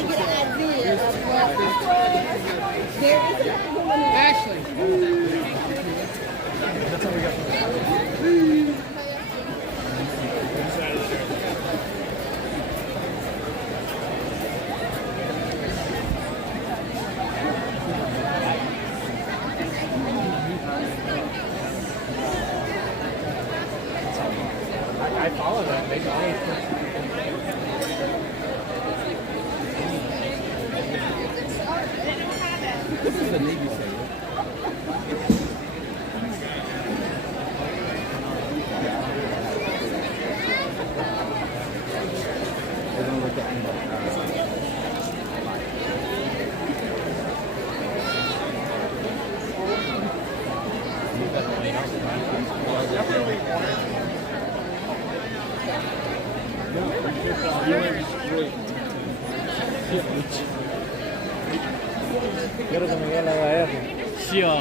to get an idea of what there is. Ashley. That's how we got. I follow that. They always This is the Navy sale. We're gonna look at Quiero que me vea la AR. Yo.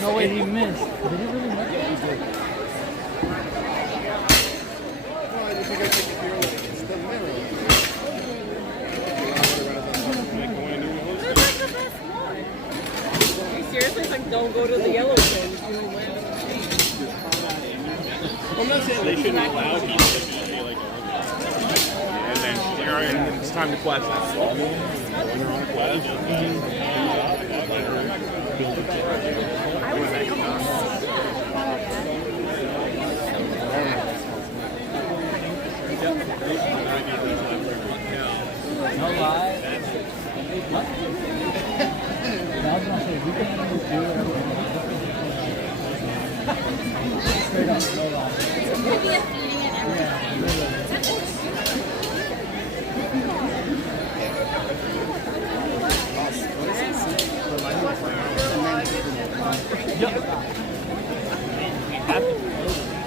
No way he missed. Did he really miss? Yeah, he did. No, I just think I take it here. It's the mirror. It's like the best one. Are you serious? It's like, don't go to the yellow thing. You'll land on the seat. I'm not saying they shouldn't allow people to be like, and then it's time to pledge that. No lie. What? I was gonna say, we can do whatever we want. Straight up, no lie. Yep.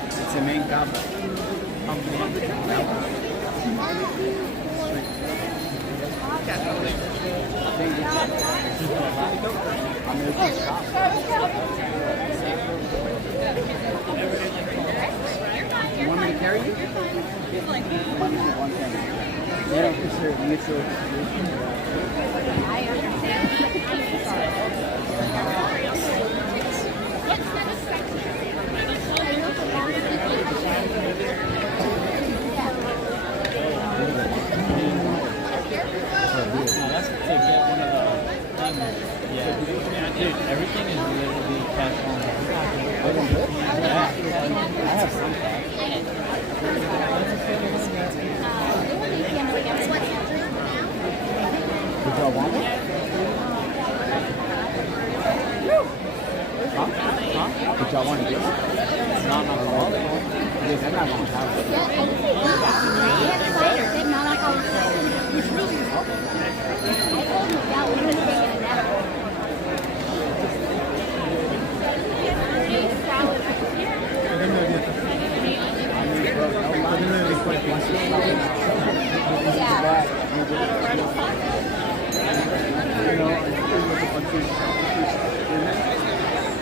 It's a main capa. You want me to carry you? They don't consider mutual exclusion. I understand. That's to get one of the things. Yeah. Dude, everything is literally cash on. Yeah. I have some cash. Did y'all want it? Huh? Did y'all want to get it? No, no, no. Because they're not going to have it.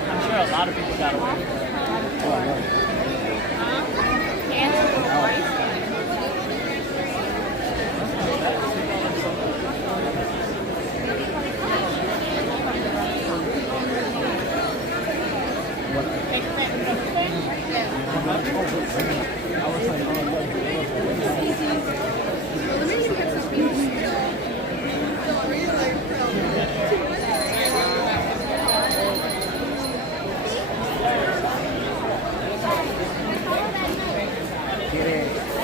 I'm sure a lot of people got away.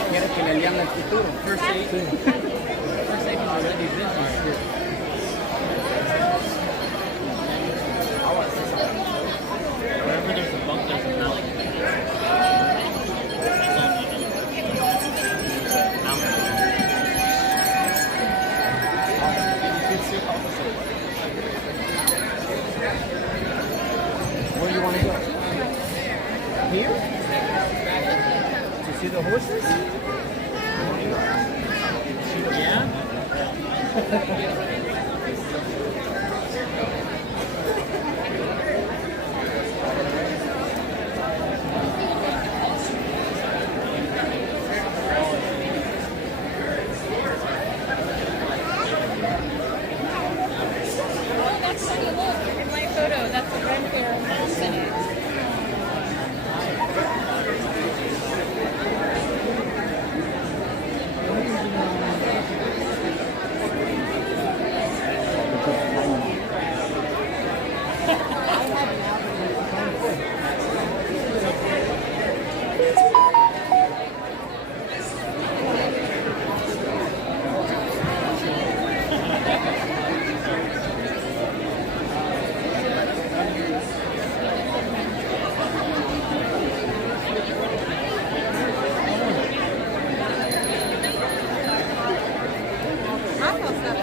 Quiere que le lean el futuro. First aid. First aid is already business. Wherever there's a bunk, there's a mountain. Where do you want to go? Here? To see the horses? Yeah?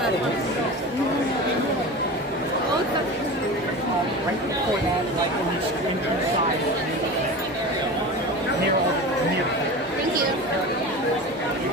Right before that, like when you sprint inside, near Thank you.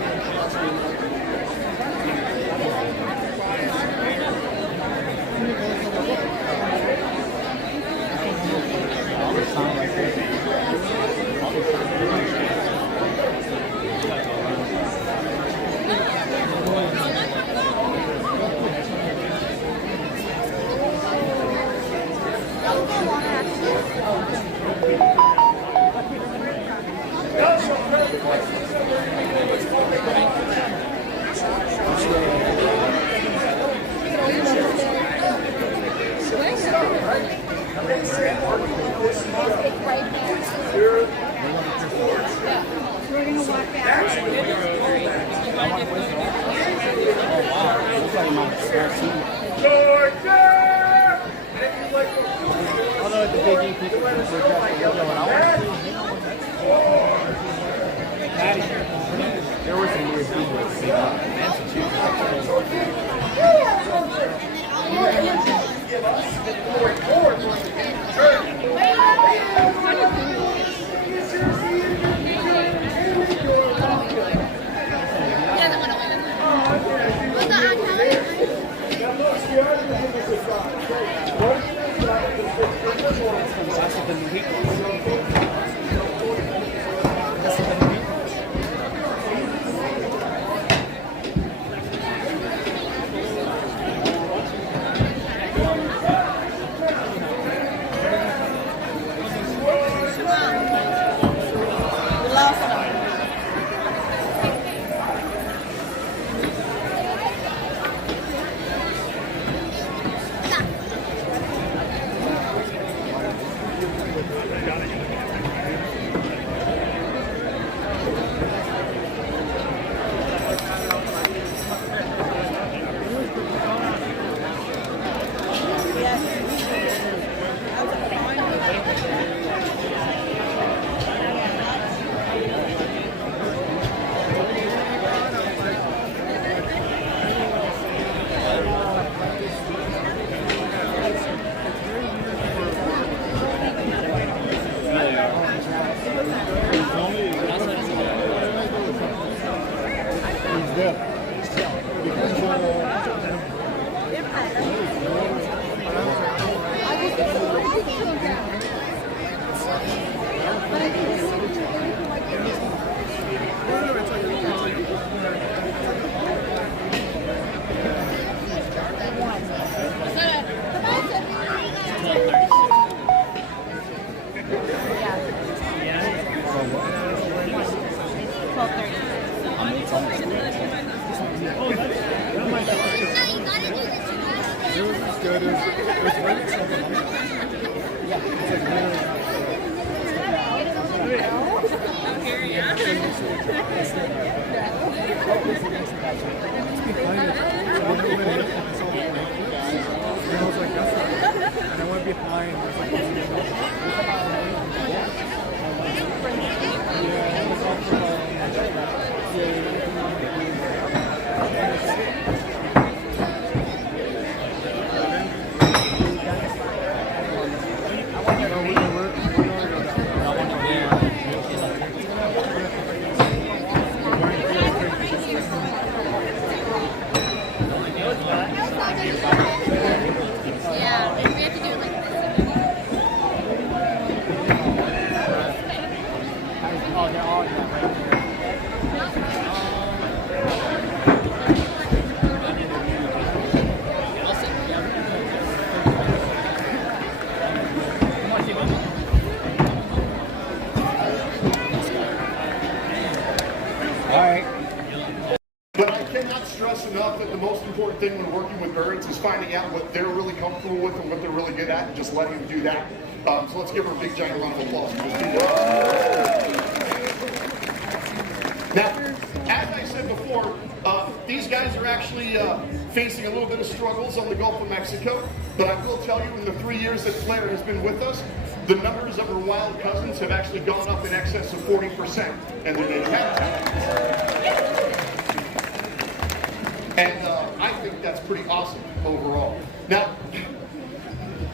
We're gonna walk out. looks like my vaccine. Although the big E people were just what there were some weird people with big Yeah, we have to do it like this. Oh, they're all right But I cannot stress enough that the most important thing when working with birds is finding out what they're really comfortable with and what they're really good at, and just letting them do that. So let's give her a big giant round of applause. Now, as I said before, these guys are actually facing a little bit of struggles on the Gulf of Mexico, but I will tell you, in the 3 years that Claire has been with us, the numbers of her wild cousins have actually gone up in excess of 40%, and they're native habitat. And I think that's pretty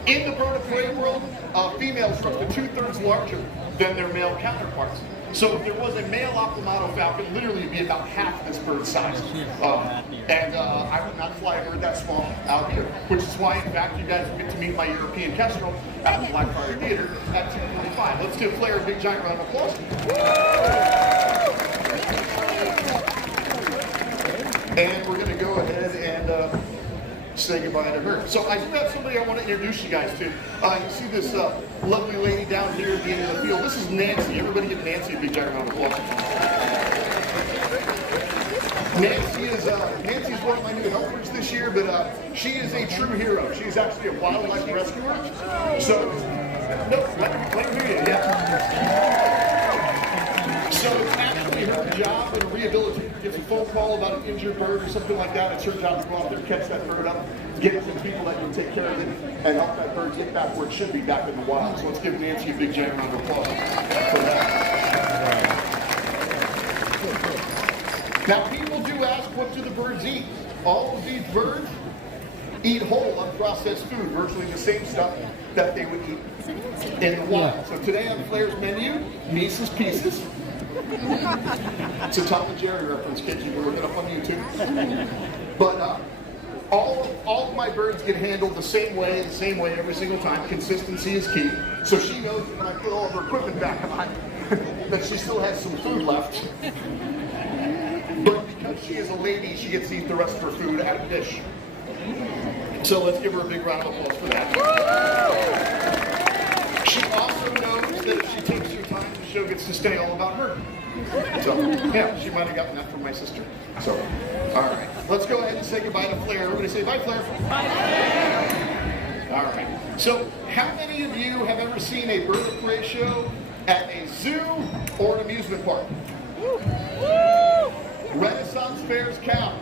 In the bird of prey world, females are up to 2/3 larger than their male counterparts. So if there was a male Aquamato falcon, literally it'd be about half this bird's size. I would not fly a bird that small out here, which is why, in fact, you guys will get to meet my European kestrel at the Blackfriars Theater at 2:45. Let's give Flair a big giant round of applause. And we're going to go ahead and say goodbye to her. So I do have somebody I want to introduce you guys to. You see this lovely lady down here at the end of the field. This is Nancy. Everybody give Nancy a big giant round of applause. Nancy's one of my new helpers this year, but she is a true hero. She's actually a wildlife rescuer. So, no, let her hear you. Yeah. So it's actually her job when a rehabilitator gets a phone call about an injured bird or something like that. It's her job to go out there, catch that bird up, get it to the people that can take care of it, and help that bird get back where it should be, back in the wild. So let's give Nancy a big giant round of applause for that. Now, people do ask, what do the birds eat? All of these birds eat whole, unprocessed food, virtually the same stuff that they would eat in the wild. So today on Flair's menu, Mises Pieces. It's a Tom and Jerry reference, kids. You can look it up on YouTube. But all of my birds get handled the same way every single time. Consistency is key. So she knows when I put all of her equipment back on that she still has some food left. But because she is a lady, she gets to eat the rest of her food out of the dish. So let's give her a big round of applause for that. She also knows that if she takes her time, the show gets to stay all about her. So, yeah, she might have gotten that from my sister. So, all right. Let's go ahead and say goodbye to Flair. Everybody say bye, Flair. Bye. All right. So, how many of you have ever seen a bird of prey show at a zoo or an amusement park? Renaissance fairs count.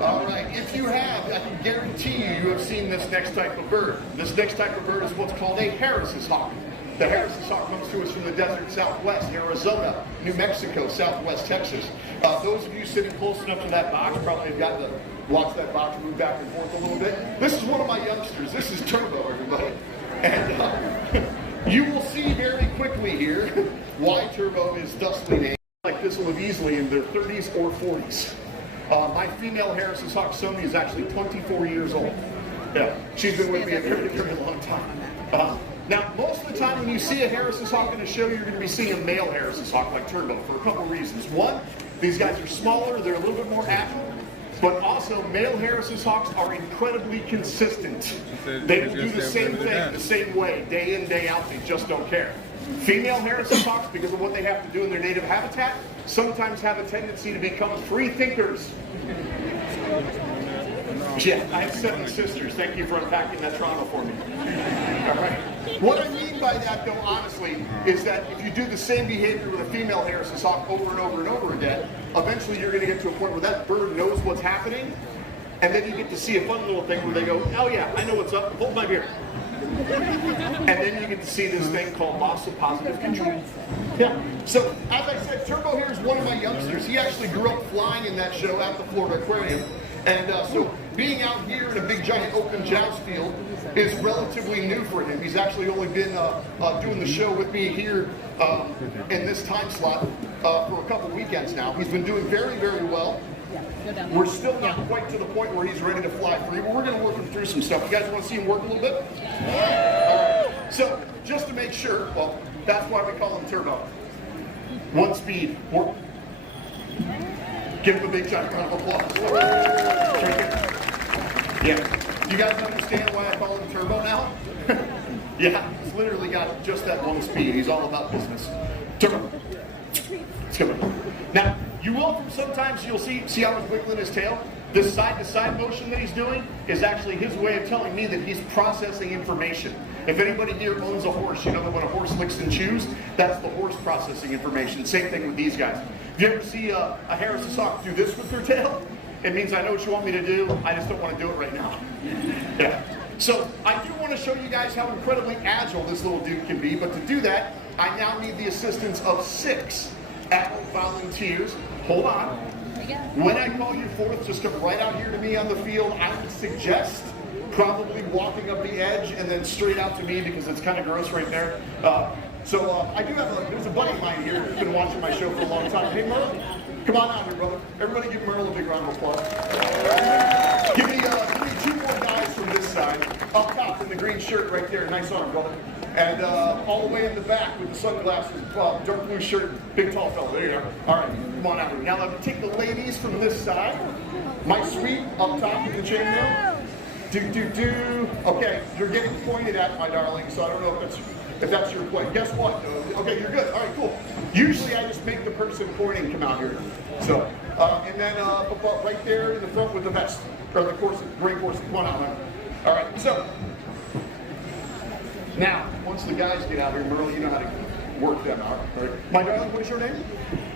All right, if you have, I can guarantee you have seen this next type of bird. This next type of bird is what's called a Harris's hawk. The Harris's hawk comes to us from the desert Southwest, Arizona, New Mexico, Southwest Texas. Those of you sitting close enough to that box probably have gotten to watch that box move back and forth a little bit. This is one of my youngsters. This is Turbo, everybody. And you will see very quickly here why Turbo is thusly named. Like this will live easily in their 30s or 40s. My female Harris's hawk, Sony, is actually 24 years old. Yeah, she's been with me a very, very long time. Now, most of the time when you see a Harris's hawk in a show, you're going to be seeing a male Harris's hawk like Turbo for a couple reasons. One, these guys are smaller, they're a little bit more agile, but also male Harris's hawks are incredibly consistent. They will do the same thing, the same way, day in, day out, they just don't care. Female Harris's hawks, because of what they have to do in their native habitat, sometimes have a tendency to become free thinkers. Yeah, I have 7 sisters. Thank you for unpacking that trauma for me. All right. What I mean by that, though, honestly, is that if you do the same behavior with a female Harris's hawk over and over and over again, eventually you're going to get to a point where that bird knows what's happening, and then you get to see a fun little thing where they go, oh yeah, I know what's up, hold my beer. And then you get to see this thing called loss of positive control. Yeah. So, as I said, Turbo here is one of my youngsters. He actually grew up flying in that show at the Florida Aquarium. And so being out here in a big giant open joust field is relatively new for him. He's actually only been doing the show with me here in this time slot for a couple weekends now. He's been doing very, very well. We're still not quite to the point where he's ready to fly free, but we're going to work him through some stuff. You guys want to see him work a little bit? Yeah. All right. So just to make sure, well, that's why we call him Turbo. One speed. Work. Give him a big giant round of applause. Yeah. You guys understand why I call him Turbo now? Yeah, he's literally got just that one speed. He's all about business. Turbo. Let's go. Now, you will, sometimes you'll see how he's wiggling his tail? This side-to-side motion that he's doing is actually his way of telling me that he's processing information. If anybody here owns a horse, you know that when a horse licks and chews, that's the horse processing information. Same thing with these guys. If you ever see a Harris's hawk do this with their tail, it means I know what you want me to do, I just don't want to do it right now. Yeah. So I do want to show you guys how incredibly agile this little dude can be, but to do that, I now need the assistance of 6 adult volunteers. Hold on. When I call you forth, just come right out here to me on the field. I would suggest probably walking up the edge and then straight out to me because it's kind of gross right there. I do have there's a buddy of mine here who's been watching my show for a long time. Hey, Merle, come on out here, brother. Everybody give Merle a big round of applause. Give me 2 more guys from this side. Up top in the green shirt right there. Nice arm, brother. And all the way in the back with the sunglasses, dark blue shirt, big tall fella. There you are. All right, come on out here. Now let me take the ladies from this side. My sweet, up top with the chainmail. Okay, you're getting pointed at, my darling, so I don't know if that's your point. Guess what? Okay, you're good. All right, cool. Usually I just make the person pointing come out here. So, and then right there in the front with the vest, or the corset, gray corset. Come on out, man. All right, so now, once the guys get out here, Merle, you know how to work them out. Right? My darling, what is your name?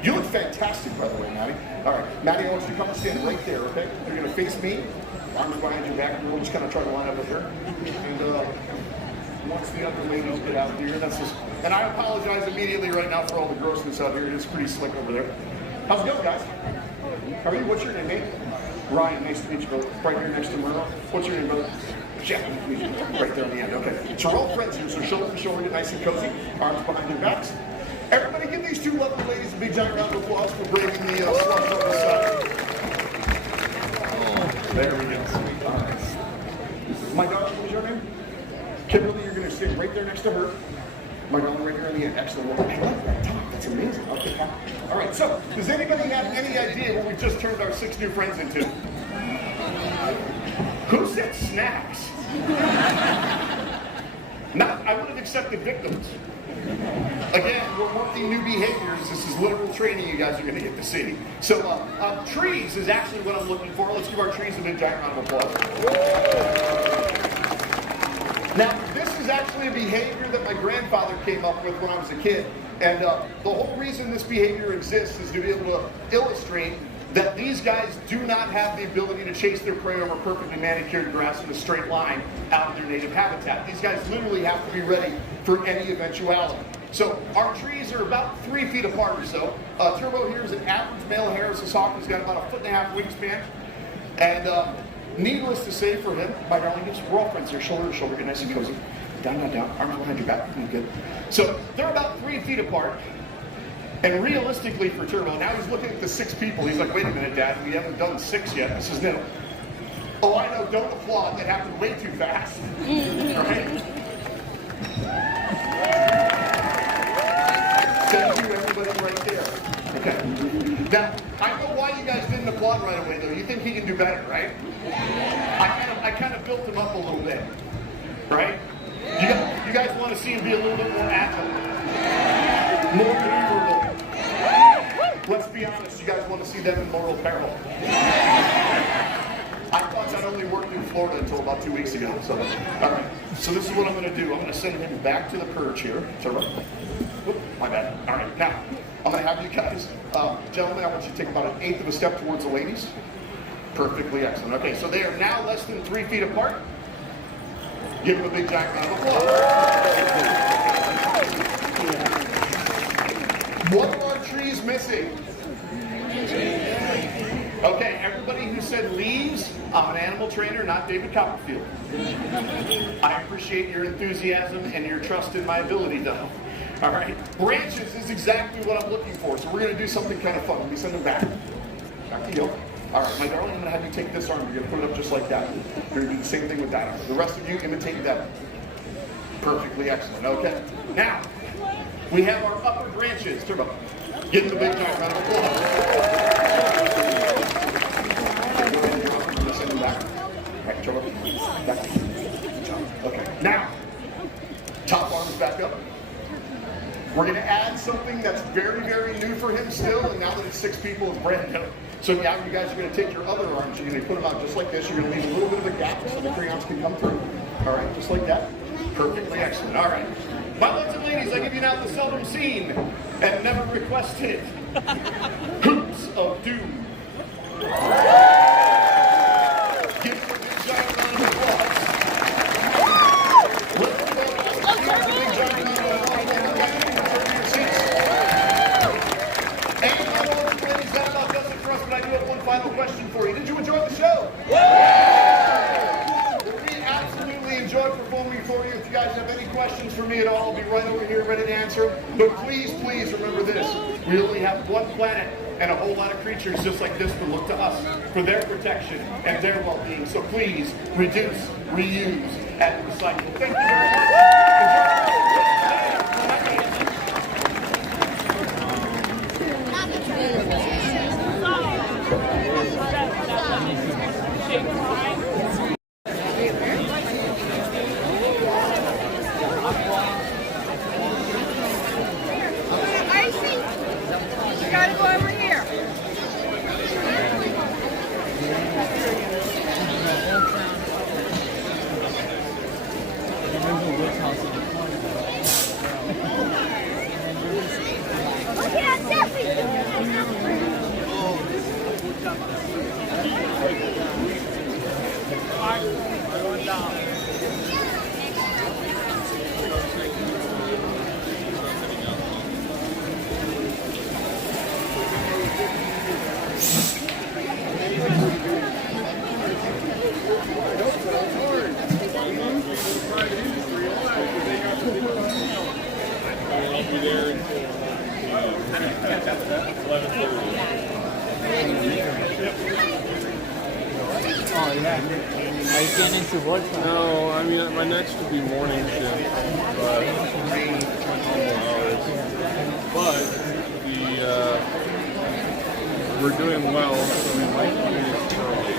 You look fantastic, by the way, Maddie. All right, Maddie, I want you to come and stand right there, okay? You're going to face me. Arms behind your back, and we'll just kind of try to line up with her. And once the other ladies get out here, that's just. And I apologize immediately right now for all the grossness out here. It's pretty slick over there. How's it going, guys? How are you? What's your name, mate? Ryan, nice to meet you, brother. Right here next to Merle. What's your name, brother? Jeff, nice to meet you. Right there on the end. Okay. So we're all friends here, so shoulder to shoulder, get nice and cozy. Arms behind your backs. Everybody give these 2 lovely ladies a big giant round of applause for braving the slugs on this side. There we go. My darling, what is your name? Kimberly, you're going to sit right there next to her. My darling, right here on the end. Excellent. I love that top. That's amazing. Okay. All right. So, does anybody have any idea what we just turned our 6 new friends into? Who said snacks? I would have accepted victims. Again, we're working new behaviors. This is literal training you guys are going to get to see. So, trees is actually what I'm looking for. Let's give our trees a big giant round of applause. Now, this is actually a behavior that my grandfather came up with when I was a kid. And the whole reason this behavior exists is to be able to illustrate that these guys do not have the ability to chase their prey over perfectly manicured grass in a straight line out of their native habitat. These guys literally have to be ready for any eventuality. So our trees are about 3 feet apart or so. Turbo here is an average male Harris's hawk. He's got about a 1.5 foot wingspan. And needless to say for him, my darling, we're all friends here, shoulder to shoulder, get nice and cozy. Down, arms behind your back, good. So they're about 3 feet apart. And realistically for Turbo, now he's looking at the 6 people. He's like, wait a minute, Dad, we haven't done 6 yet. This is new. Oh, I know, don't applaud. That happened way too fast. Right? Thank you, everybody right there. Okay. Now, I know why you guys didn't applaud right away, though. You think he can do better, right? I kind of built him up a little bit. Right? You guys want to see him be a little bit more agile. More maneuverable. Let's be honest, you guys want to see them in moral peril. I thought that only worked in Florida until about 2 weeks ago. So, all right. So this is what I'm going to do. I'm going to send him back to the perch here. My bad. All right. Now, I'm going to have you guys, gentlemen, I want you to take about 1/8 of a step towards the ladies. Perfectly excellent. Okay, so they are now less than 3 feet apart. Give them a big giant round of applause. What are our trees missing? Okay, everybody who said leaves, I'm an animal trainer, not David Copperfield. I appreciate your enthusiasm and your trust in my ability, though. All right, branches is exactly what I'm looking for, so we're going to do something kind of fun. Let me send them back. Back to you. All right, my darling, I'm going to have you take this arm. You're going to put it up just like that. You're going to do the same thing with that arm. The rest of you imitate that. Perfectly excellent. Okay, now we have our upper branches. Turbo. Give them a big giant round of applause. Send them back. Right, Turbo. Back. Okay, now top arms back up. We're going to add something that's very, very new for him still, and now that it's 6 people, it's brand new. So now you guys are going to take your other arms, you're going to put them out just like this. You're going to leave a little bit of a gap so the crayons can come through. All right, just like that. Perfectly excellent. All right. My lords and ladies, I give you now the seldom seen and never requested Hoops of Doom. Give them a big giant round of applause. Let's go. Give them a big giant round of applause. And my lords and ladies, that about does it for us, but I do have one final question for you. Did you enjoy the show? Yeah! guys have any questions for me at all, I'll be right over here ready to answer. But please, please remember this. We only have one planet, and a whole lot of creatures just like this will look to us for their protection and their well-being. So please, reduce, reuse, and recycle. Thank you very much. Icy, you gotta go over here. There's a witch house in the corner. I'll be there until 11:30. Oh, yeah. Are you getting into work? No, I mean my next would be morning shift, but normal hours. But we're doing well, so we might finish early.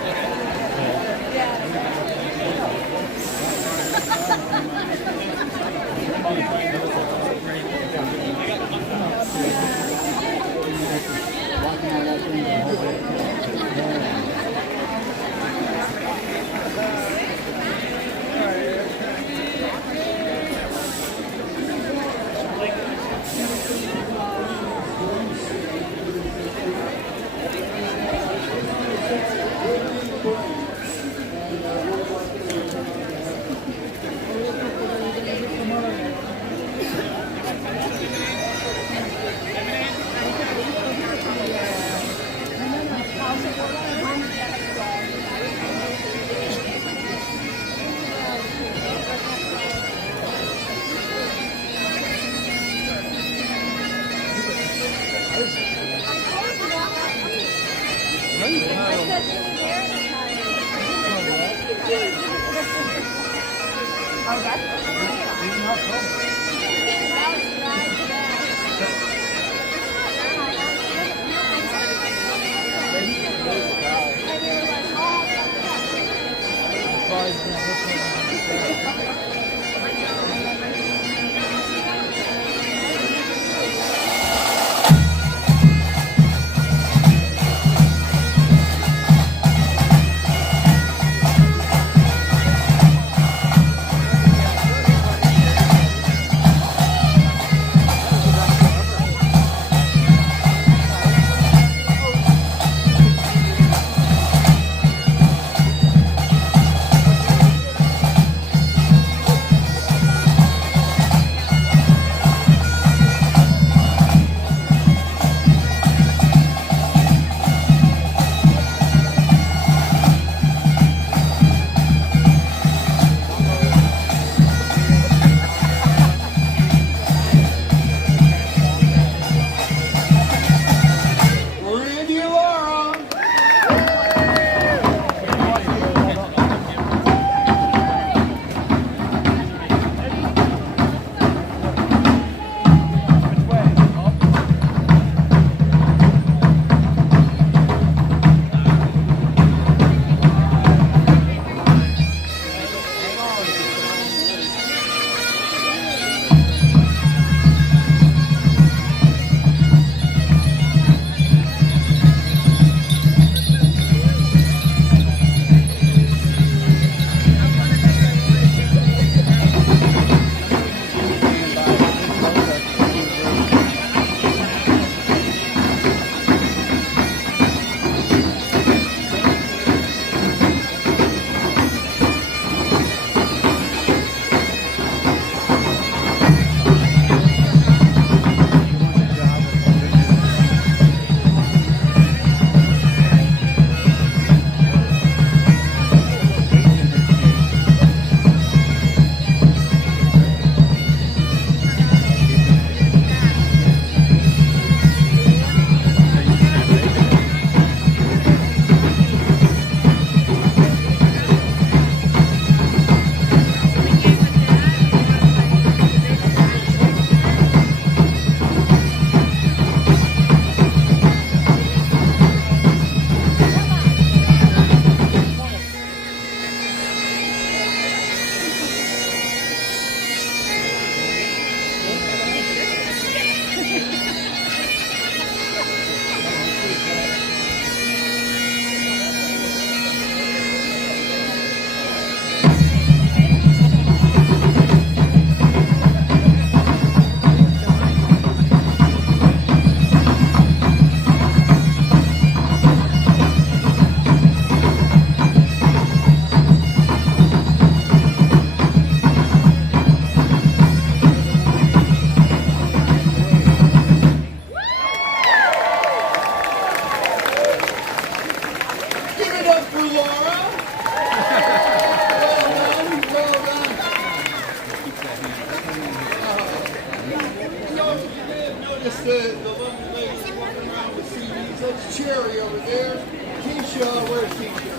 That's Cherry over there. Tisha, where's Tisha?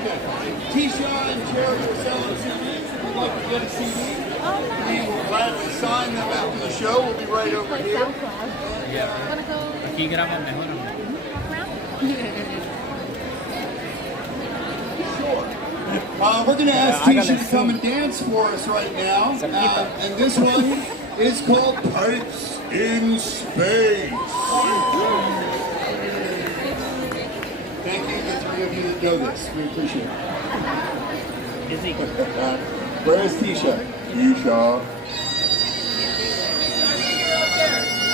Okay. Tisha and Cherry are selling CDs. If you'd like to get a CD, we will gladly sign them after the show. We'll be right over here. Wanna go Aquí graban mejor. We're going to ask Tisha to come and dance for us right now. And this one is called Pipes in Space. Thank you, the three of you that know this. We appreciate it. Where is Tisha? Tisha.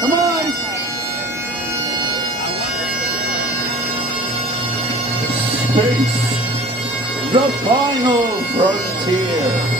Come on. Space. The final frontier.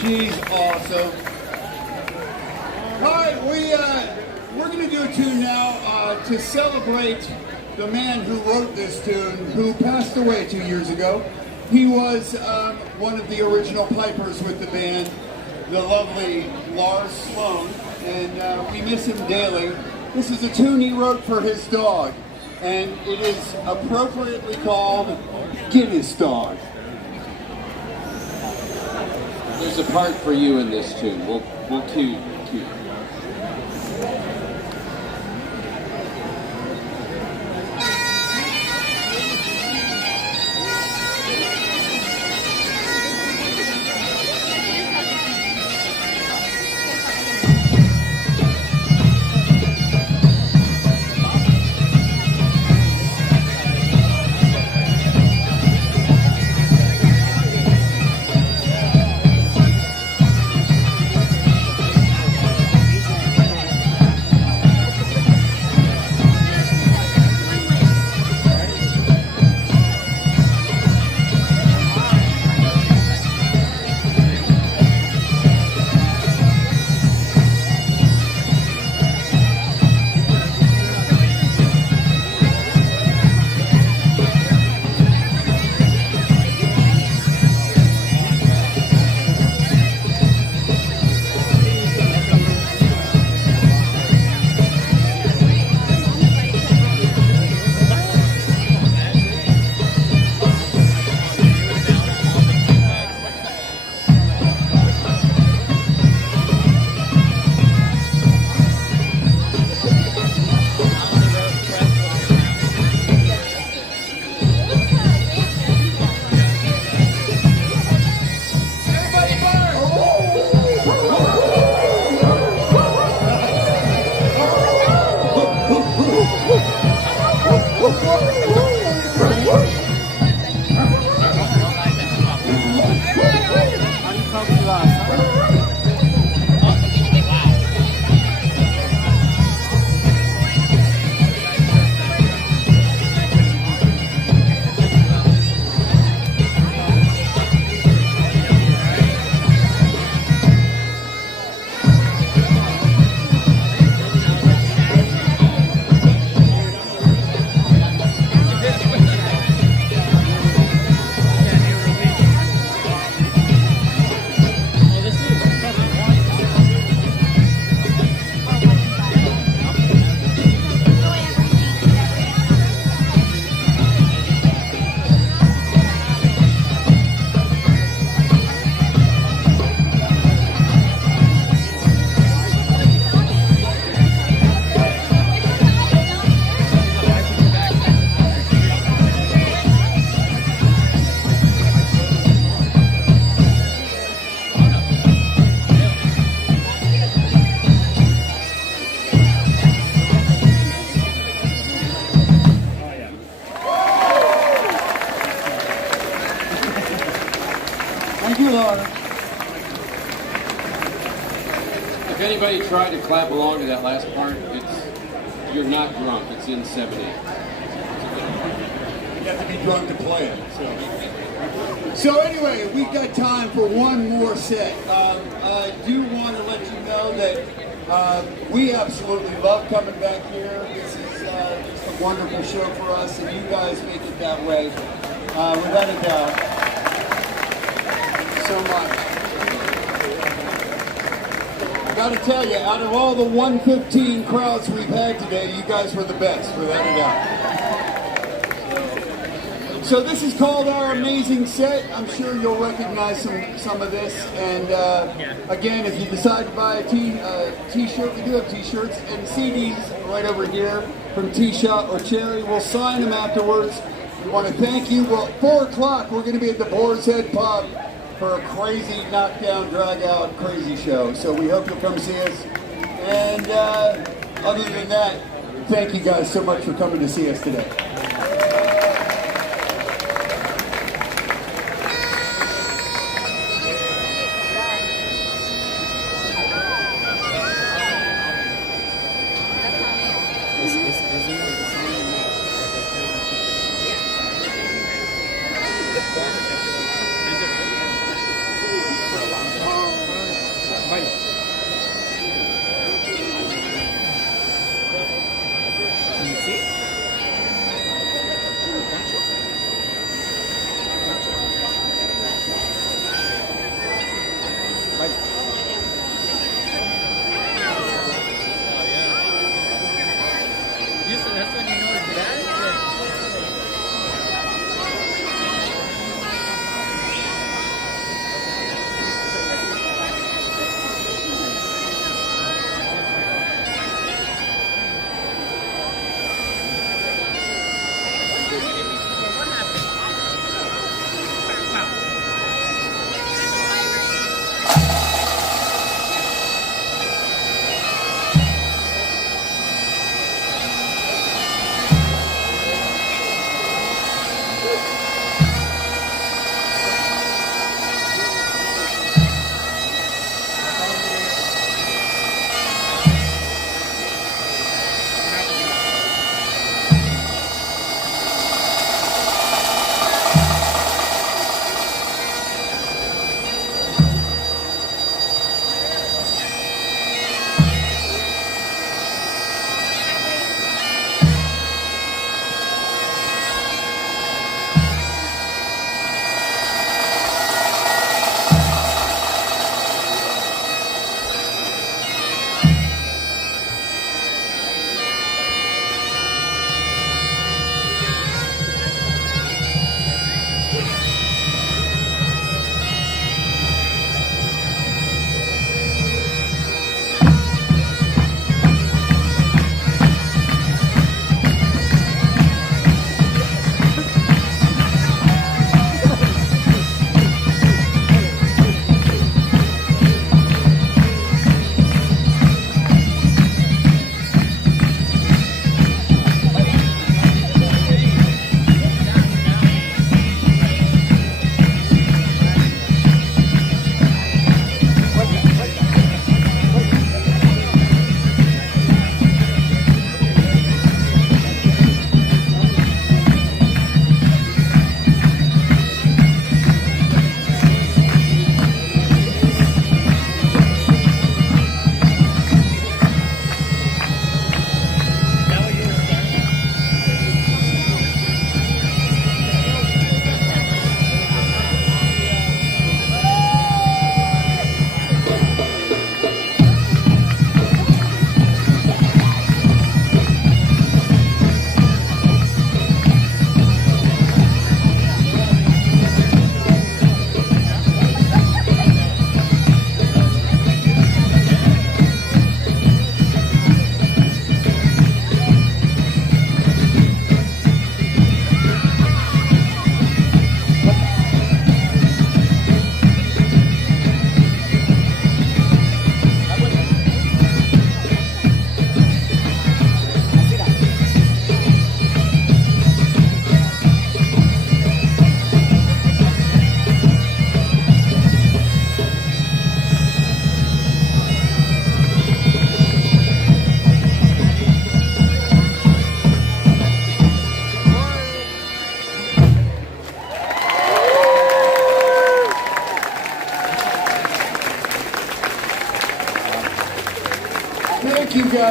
She's awesome. All right, we're going to do a tune now to celebrate the man who wrote this tune, who passed away 2 years ago. He was one of the original pipers with the band, the lovely Lars Sloan, and we miss him daily. This is a tune he wrote for his dog, and it is appropriately called Guinness Dog. There's a part for you in this tune. We'll cue. Thank you, Laura. If anybody tried to clap along to that last part, you're not drunk. It's in 7/8. You have to be drunk to play it. So anyway, we've got time for one more set. I do want to let you know that we absolutely love coming back here. This is just a wonderful show for us, and you guys make it that way, without a doubt. So much. I got to tell you, out of all the 115 crowds we've had today, you guys were the best, without a doubt. So this is called Our Amazing Set. I'm sure you'll recognize some of this. And again, if you decide to buy a t-shirt, we do have t-shirts and CDs right over here from T-Shot or Cherry. We'll sign them afterwards. We want to thank you. Well, 4 o'clock, we're going to be at the Boar's Head Pub for a crazy knockdown, drag-out, crazy show. So we hope you'll come see us. And other than that, thank you guys so much for coming to see us today.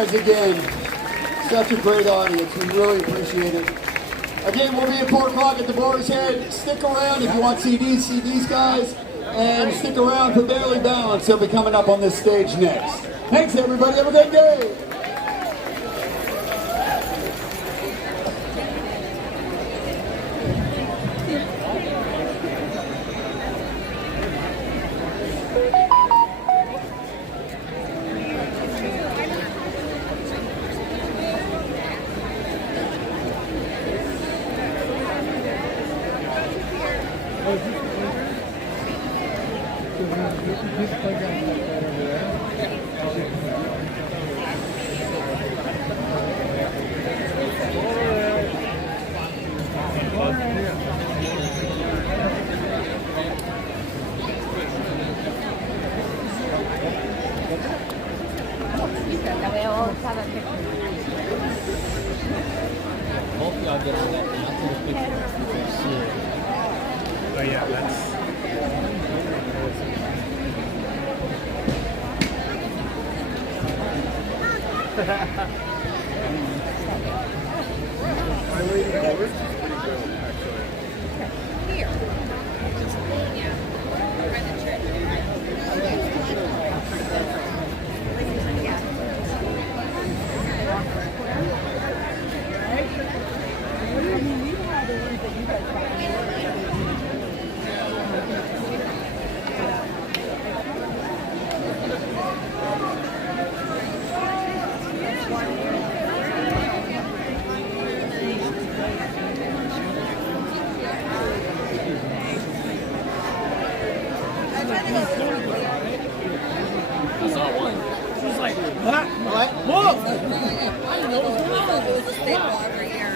guys again. Such a great audience. We really appreciate it. Again, we'll be at 4 o'clock at the Boar's Head. Stick around if you want CDs, see these guys. And stick around for Barely Balanced. They'll be coming up on this stage next. Thanks, everybody. Have a great day. Hopefully I'll get on that now. I'll take a picture. Oh yeah, that's. My lady covers is pretty good, actually. I saw one. She was like, what? Whoa! I didn't know what was going on. It was a staple every year.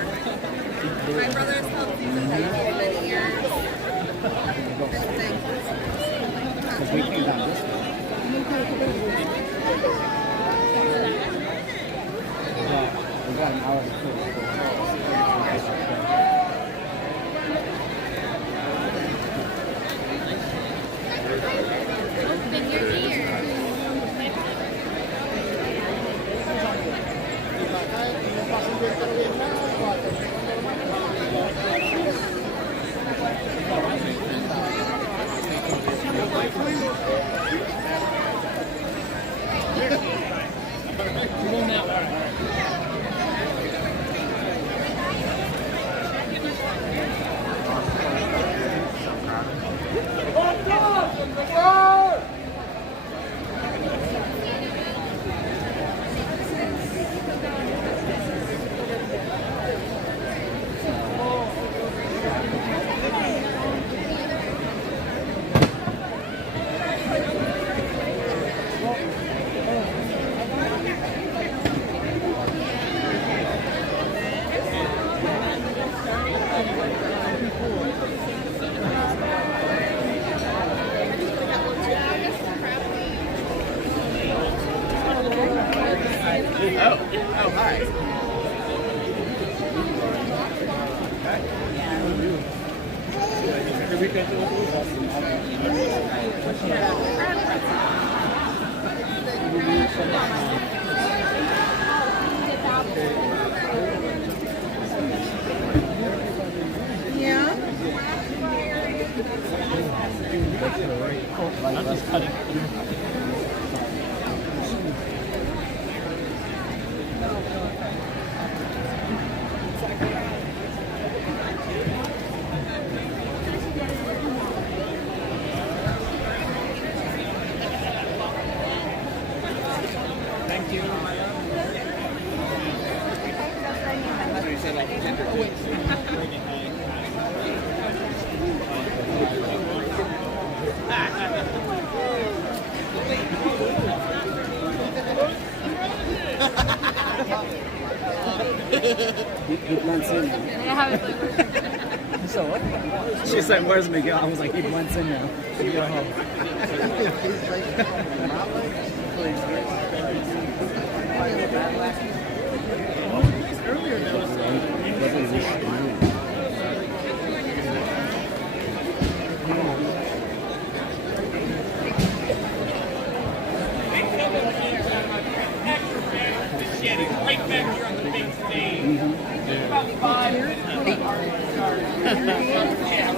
My brother's helped me with that for many years. Because we came down this way. We got an hour to kill. Open your ears. Oh, hi. Every weekend you I'm just cutting. Thank you. So you said all the gender He blends in now. So what? She said, "Where's Miguel?" I was like, "He blends in now." You go home.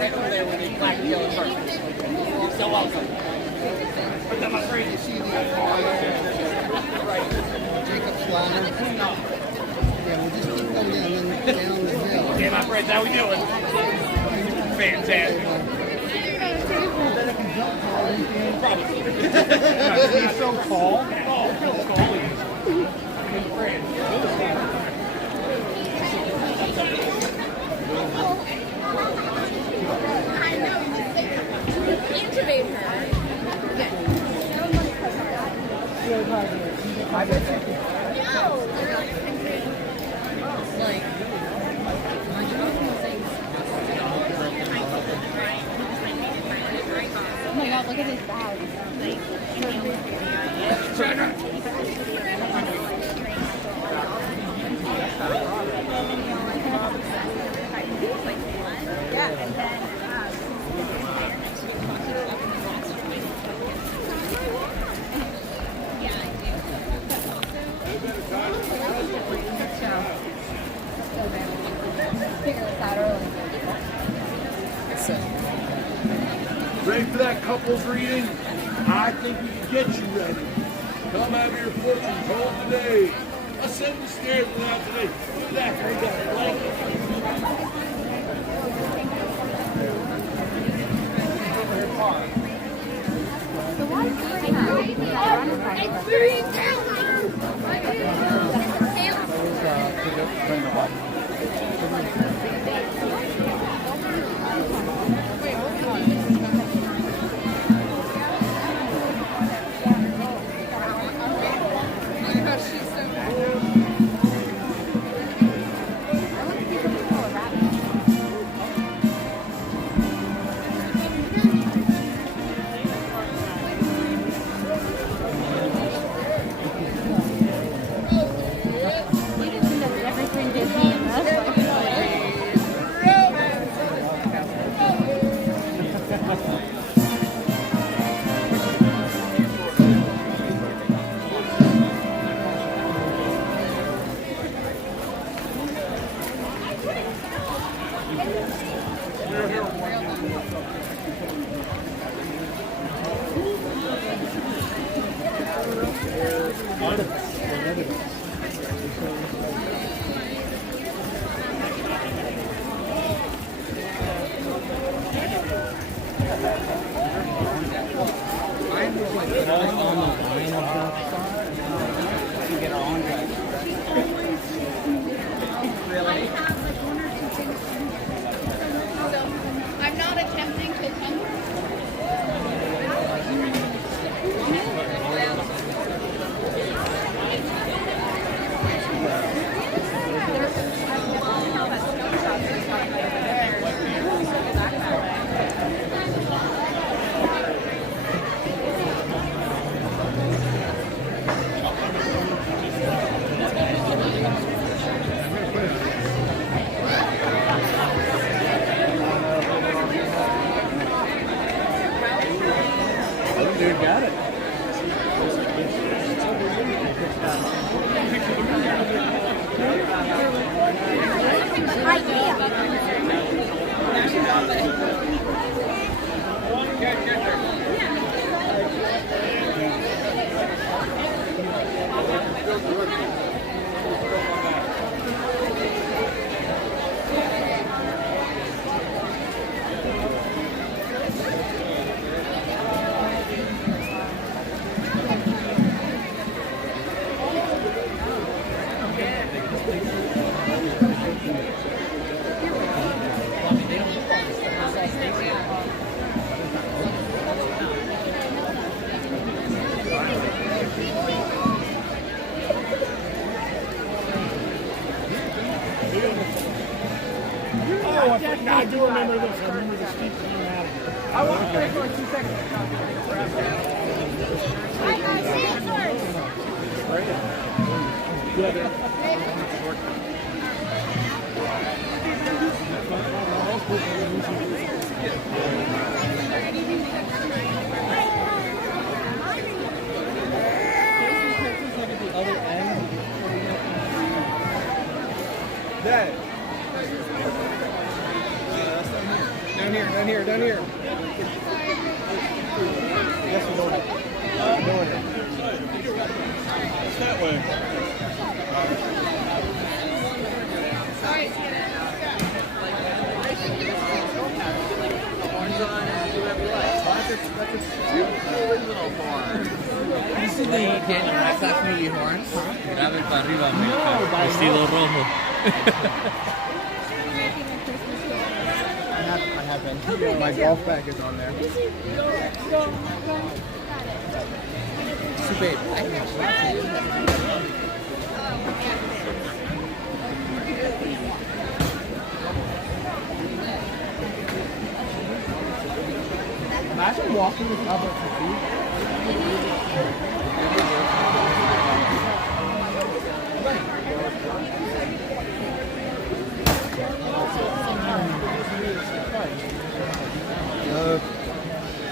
right over there with the black and yellow carpets. You're so welcome. But I'm afraid to see the Jacob's ladder. Yeah, we'll just keep going down and then down the hill. Okay, my friends, how we doing? Fantastic. He's so tall. I know, intubate her. Oh my god, look at his bag. Figure this out early. Ready for that couples reading? I think we can get you ready. Come have your fortune told today. Ascend the stairs without today. Look at that. They got a blanket. So why is everything Disney and us? I'm not attempting to come. Dude, got it. Oh, I do remember this. I remember the steep coming out of here. I want to stay for 2 seconds. Dad. Down here, down here, down here. Yes, we're doing it. Doing it. That way. This is the Canyon Racksack movie horns. Grave para arriba, América. Vestido rojo. I have been. My golf bag is on there. So babe, imagine walking with Albert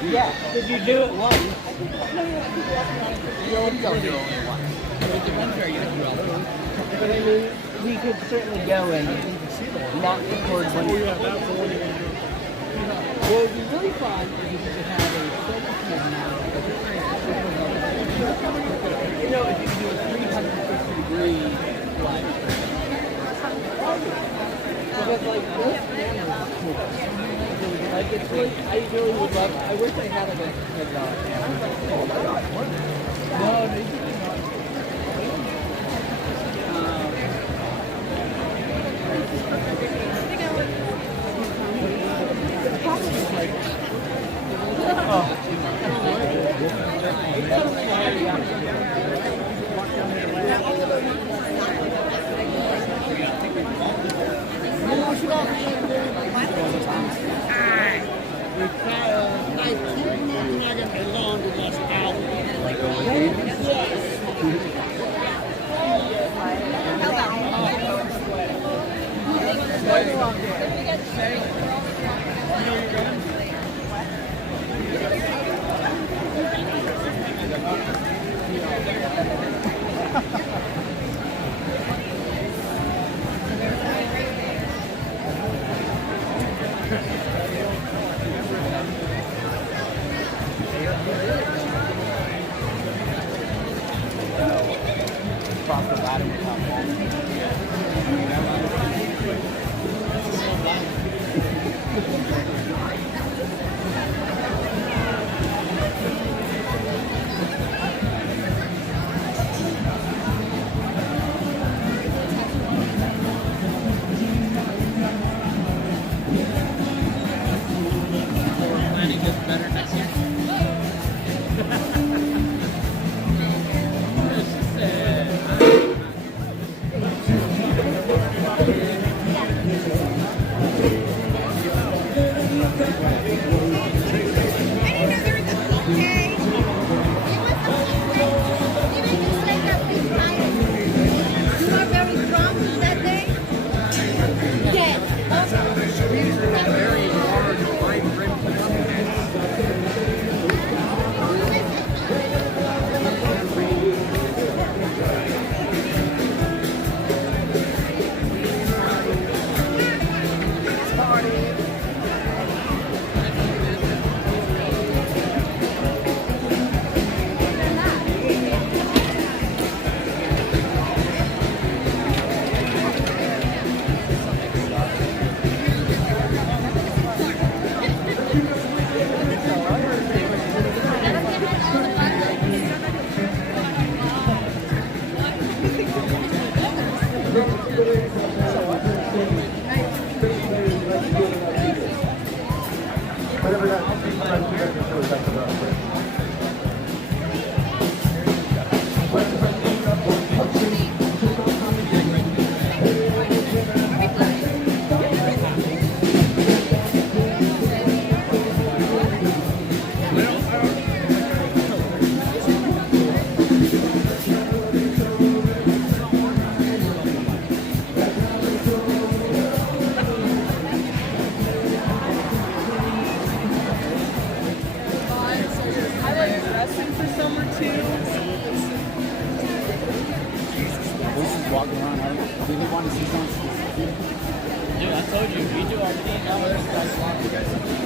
yeah, did you do it once? You only go do it once. But I mean, we could certainly go and not record one. What would be really fun is if you could have a film now. You know, if you could do a 360-degree live stream. Because like this camera is cool. Like it's really, I really would love. I wish I had a camera. Oh my God! What? No, they did not. Walking around, I really want to see something. Dude, I told you, we do our thing. Now we're guys walking.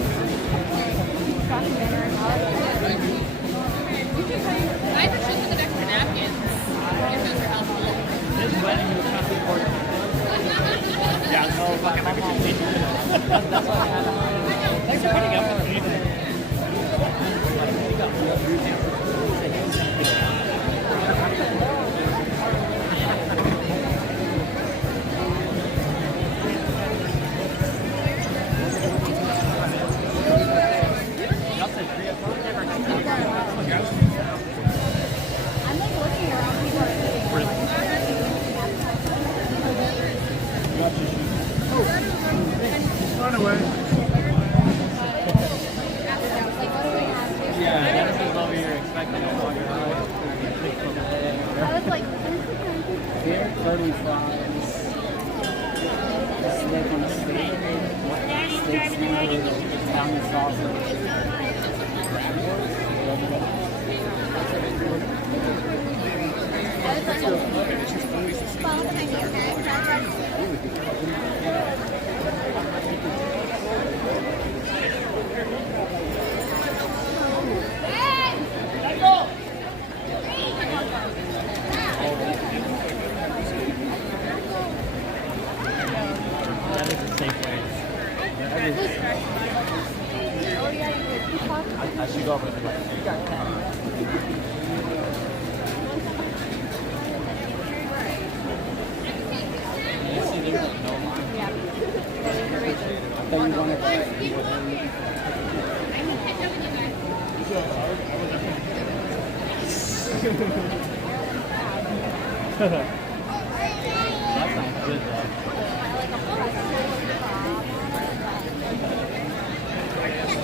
fries, steak on a steak, steak sandwich, Italian sausage, That is a safe way. I should go over to like, you got you see there's like no line. I thought you wanted That sounds good though.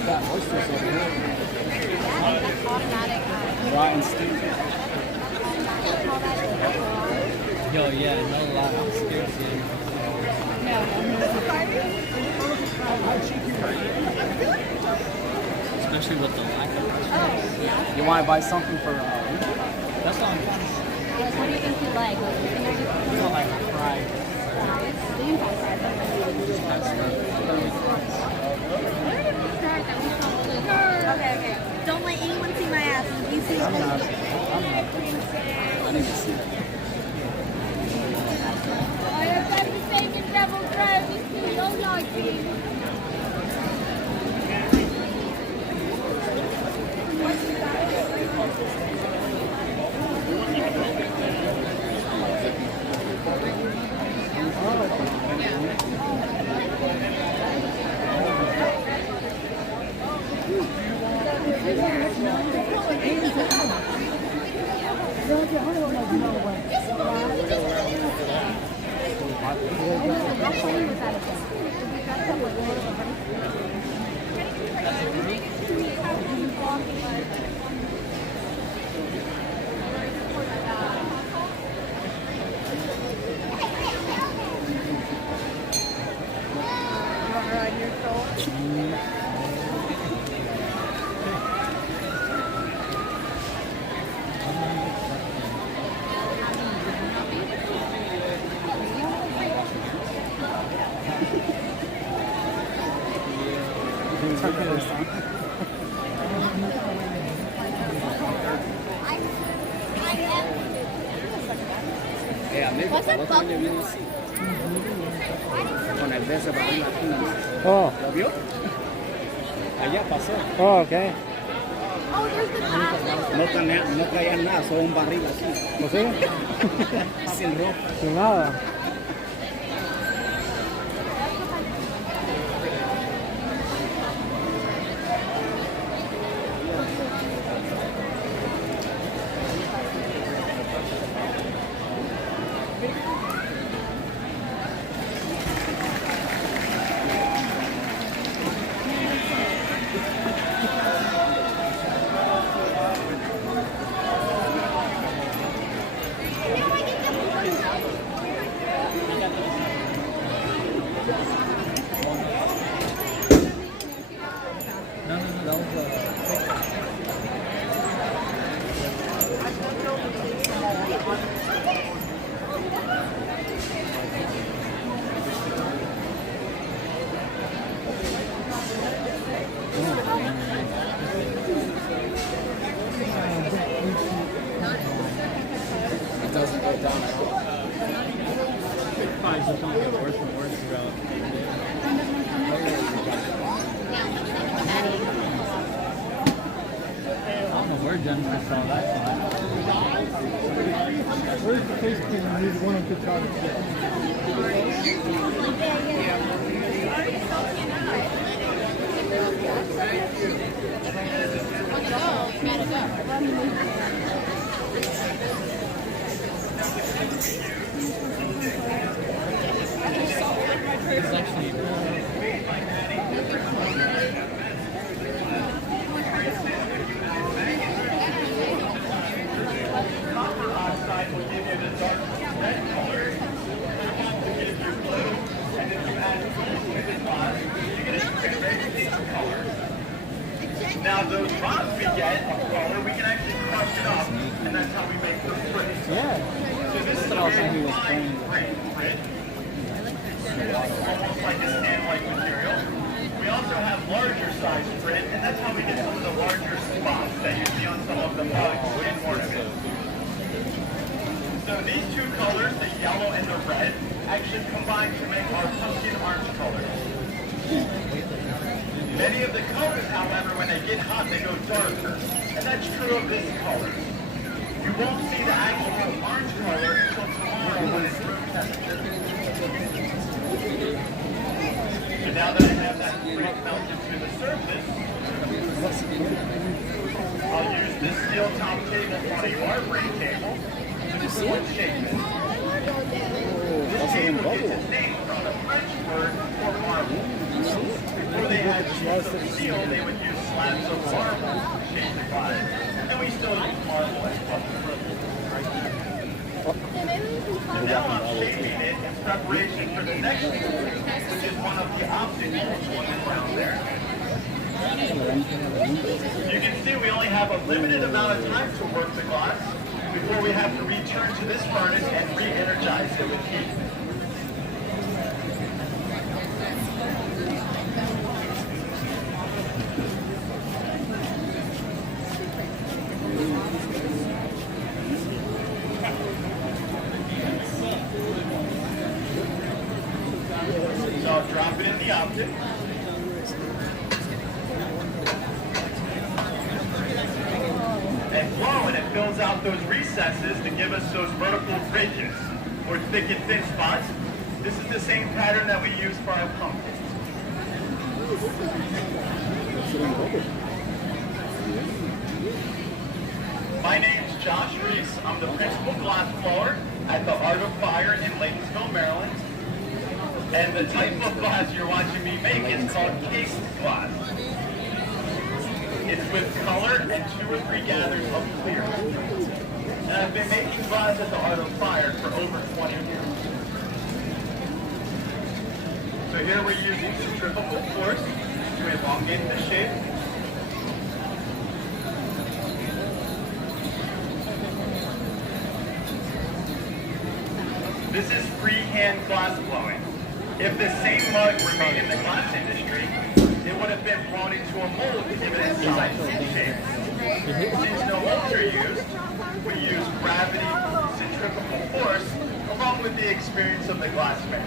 got oysters over here. Rotten steak. Yo, yeah, no lie, I'm scared to see it. Especially with the lack of You want to buy something for that's not fun. What do you think you like? You don't like fried. Okay. Don't let anyone see my ass. You see I need to see it. What's up, Bob? Con el beso para una tuna. Oh, ¿Lo vio? Allá pasó. oh, okay. Oh, there's the glass. No traían nada, solo un barril así. ¿O sí? Sin ropa. Sin nada. It doesn't go down at all. Probably just gonna get worse and worse throughout. I don't know where Jennifer saw that from. Where's the face cream? I need one of the chocolate. It's actually Now those rods we get of color, we can actually crush it up, and that's how we make those bricks. Yeah. So this is a very fine grit, almost like a sand-like material. We also have larger size grit, and that's how we get some of the larger spots that you see on some of the mugs and ornaments. So these two colors, the yellow and the red, actually combine to make our pumpkin orange colors. Many of the colors, however, when they get hot, they go darker. And that's true of this color. You won't see the actual orange color until tomorrow when it's room temperature. So now that I have that brick melted to the surface, I'll use this steel top table on a marbury table to just shape it. This table gets its name from the French word for marble. Before they had sheets of steel, they would use slabs of marble to shape the glass. And we still use marble as well. And now I'm shaping it in preparation for the next tool, which is one of the obstacles on the ground there. You can see we only have a limited amount of time to work the glass before we have to return to this furnace and re-energize it with heat. So I'll drop it in the optic. And blow, and it fills out those recesses to give us those vertical ridges or thick and thin spots. This is the same pattern that we use for our pumpkins. My name's Josh Reese. I'm the principal glass blower at the Art of Fire in Laytonsville, Maryland. And the type of glass you're watching me make is called cased glass. It's with color and 2 or 3 gathers of clear. And I've been making glass at the Art of Fire for over 20 years. So here we're using centrifugal force to elongate the shape. This is freehand glass blowing. If the same mug remained in the glass industry, it would have been blown into a mold to give it its size and shape. Since no molds are used, we use gravity, centrifugal force, along with the experience of the glass maker.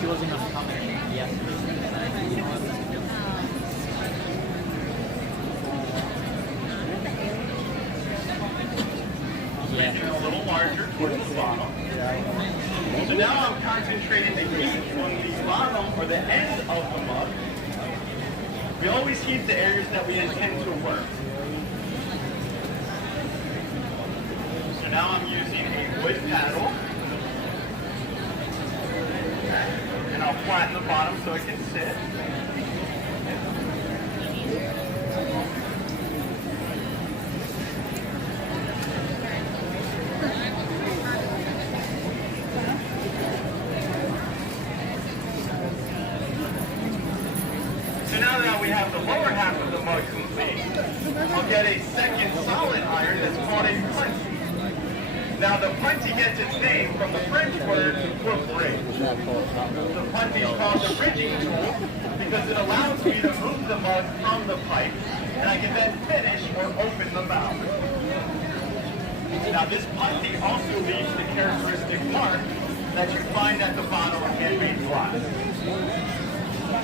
She wasn't going to come yesterday. Making it a little larger towards the bottom. So now I'm concentrating the heat on the bottom or the end of the mug. We always heat the areas that we intend to work. So now I'm using a wood paddle. And I'll flatten the bottom so it can sit. So now that we have the lower half of the mug complete, I'll get a second solid iron that's called a punty. Now the punty gets its name from the French word for bridge. The punty is called the bridging tool because it allows me to move the mug from the pipe, and I can then finish or open the valve. Now this punty also leaves the characteristic mark that you find at the bottom of handmade glass.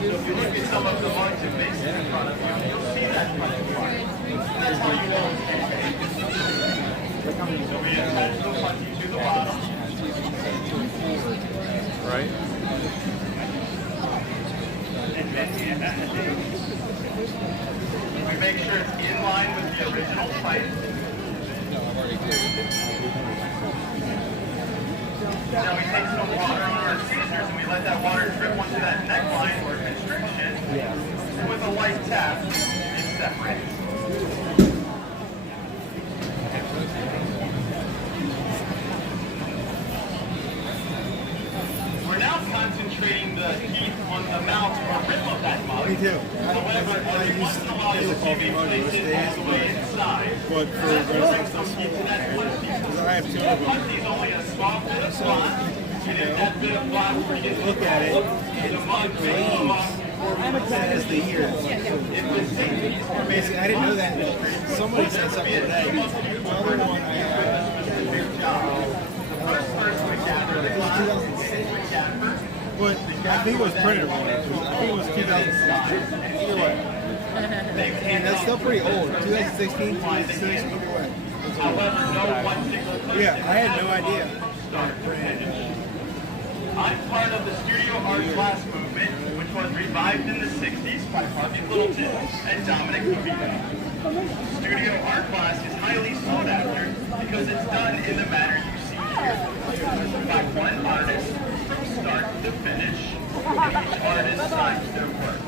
So if you look at some of the mugs and vases in front of you, you'll see that punty mark. That's how you know it's handmade. So we attach the punty to the bottom. Right. We make sure it's in line with the original pipe. Now we take some water on our scissors and we let that water drip onto that neckline or constriction. And with a light tap, it separates. on the mount or rim of that mug. Me too. However, every once in a while you'll see me place it all the way inside. But for That brings some heat to that punty. because I have two of them. Punty's only a small bit of slot. You get that bit of blot where you get Look at it. the mug may go off It says the year. Basically, I didn't know that. Somebody said something today. The other one I first person to gather the glass is the capper. but I think it was printed wrong. I think it was 2016. Either way. And that's still pretty old. 2016, 2006, either way. However, no one single Yeah, I had no idea. I'm part of the studio art class movement, which was revived in the 60s by Harvey Littleton and Dominic Covino. Studio art class is highly sought after because it's done in the manner you see here, by one artist from start to finish. Each artist signs their work.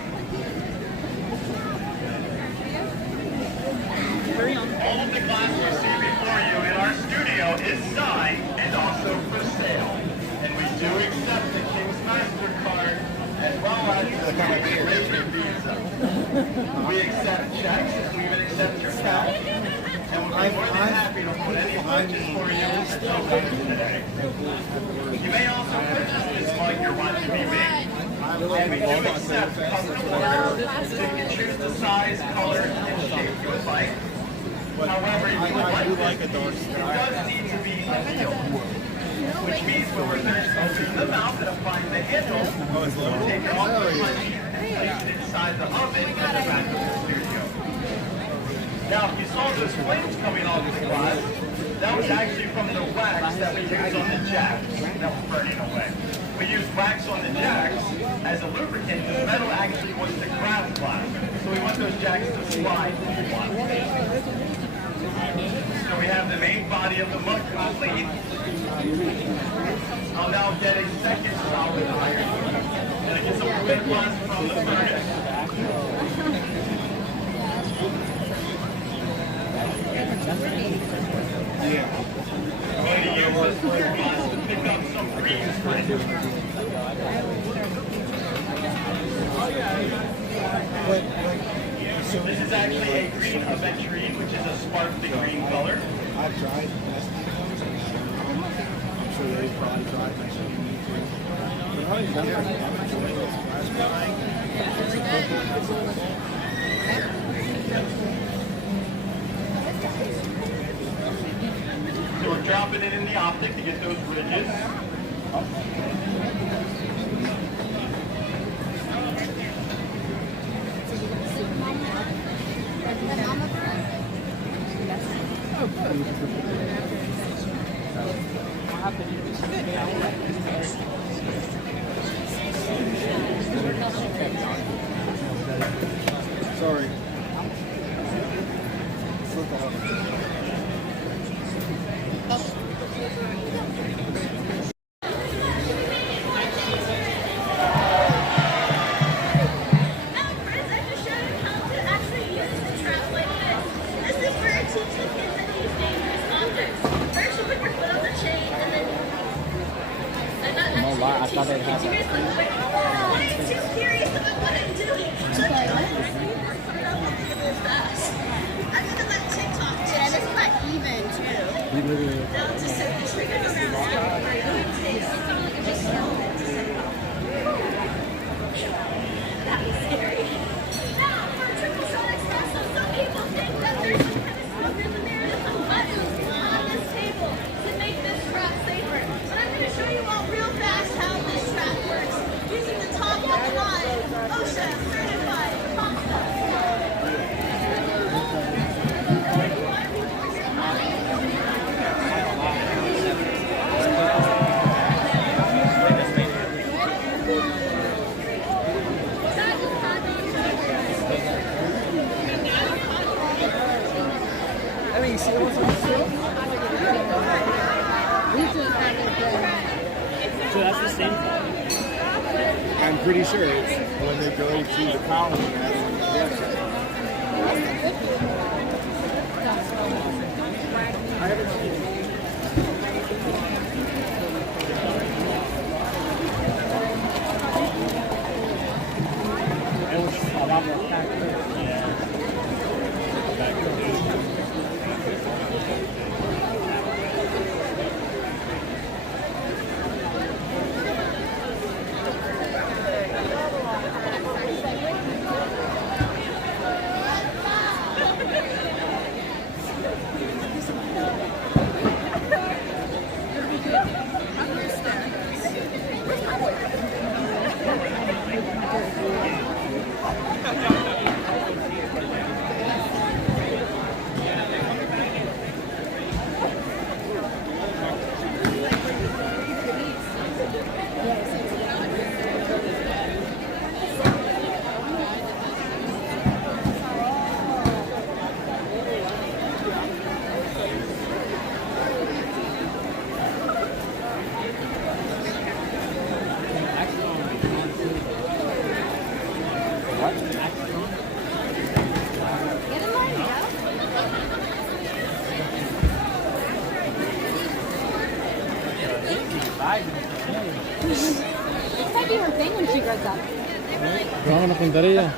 All of the glass you see before you in our studio is signed and also for sale. And we do accept the King's MasterCard as well as the Ranger Visa. We accept checks, we even accept your cash, and we'll be more than happy to put any purchase for you today. You may also purchase this mug you're wanting to be made. And we do accept custom orders, so you can choose the size, color, and shape you would like. However, if you would like it, it does need to be a heel. Which means when we're finished opening the mouth and applying the handle, we'll take it off the punch and place it inside the oven at the back of the studio. Now, if you saw those flames coming off the glass, that was actually from the wax that we used on the jacks that was burning away. We used wax on the jacks as a lubricant. The metal actually wants to grab glass, so we want those jacks to slide if you want. So we have the main body of the mug complete. I'll now get a second solid iron. And I get some red glass from the furnace. I'm going to use this clear glass to pick up some green screen. This is actually a green aventurine, which is a sparkly green color. I've tried. I'm sure they've probably tried. So we're dropping it in the optic to get those ridges. Sorry. I thought they'd have that. I'm too curious about what I'm doing. I'm gonna let TikTok do it. It's not even too. We literally. They'll just set the trigger around. That was scary. Now, for a triple shot espresso, some people think that there's some kind of smoothness in there and some buttons on this table to make this strap safer. But I'm going to show you all real fast how this strap works using the top of the line OSHA certified pasta. So that's the same. I'm pretty sure it's when they go to the colony. That's when they get it. I haven't seen it. This might be her thing when she grows up. Vámonos con tarea.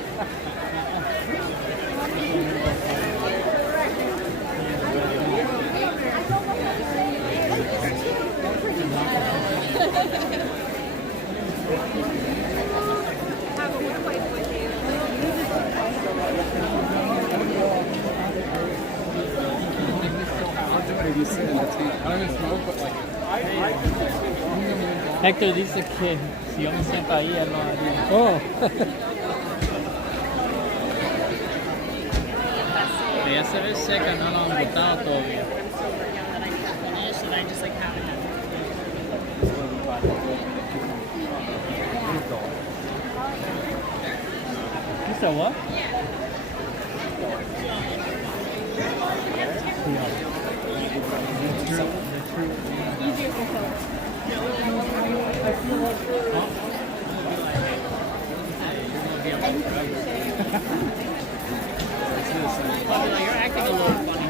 Héctor dice que si yo me siento ahí, él lo haría. Oh. Ella se ve seca, no lo han botado todavía. You said what? Easier for her. You're acting a little funny,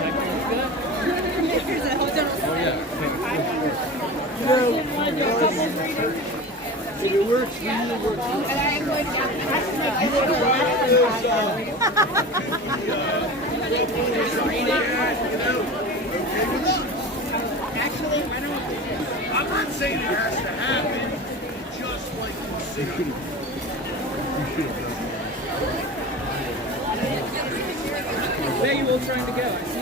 If it works, it works. I'm not saying it has to happen, just like you said. Where are you all trying to go?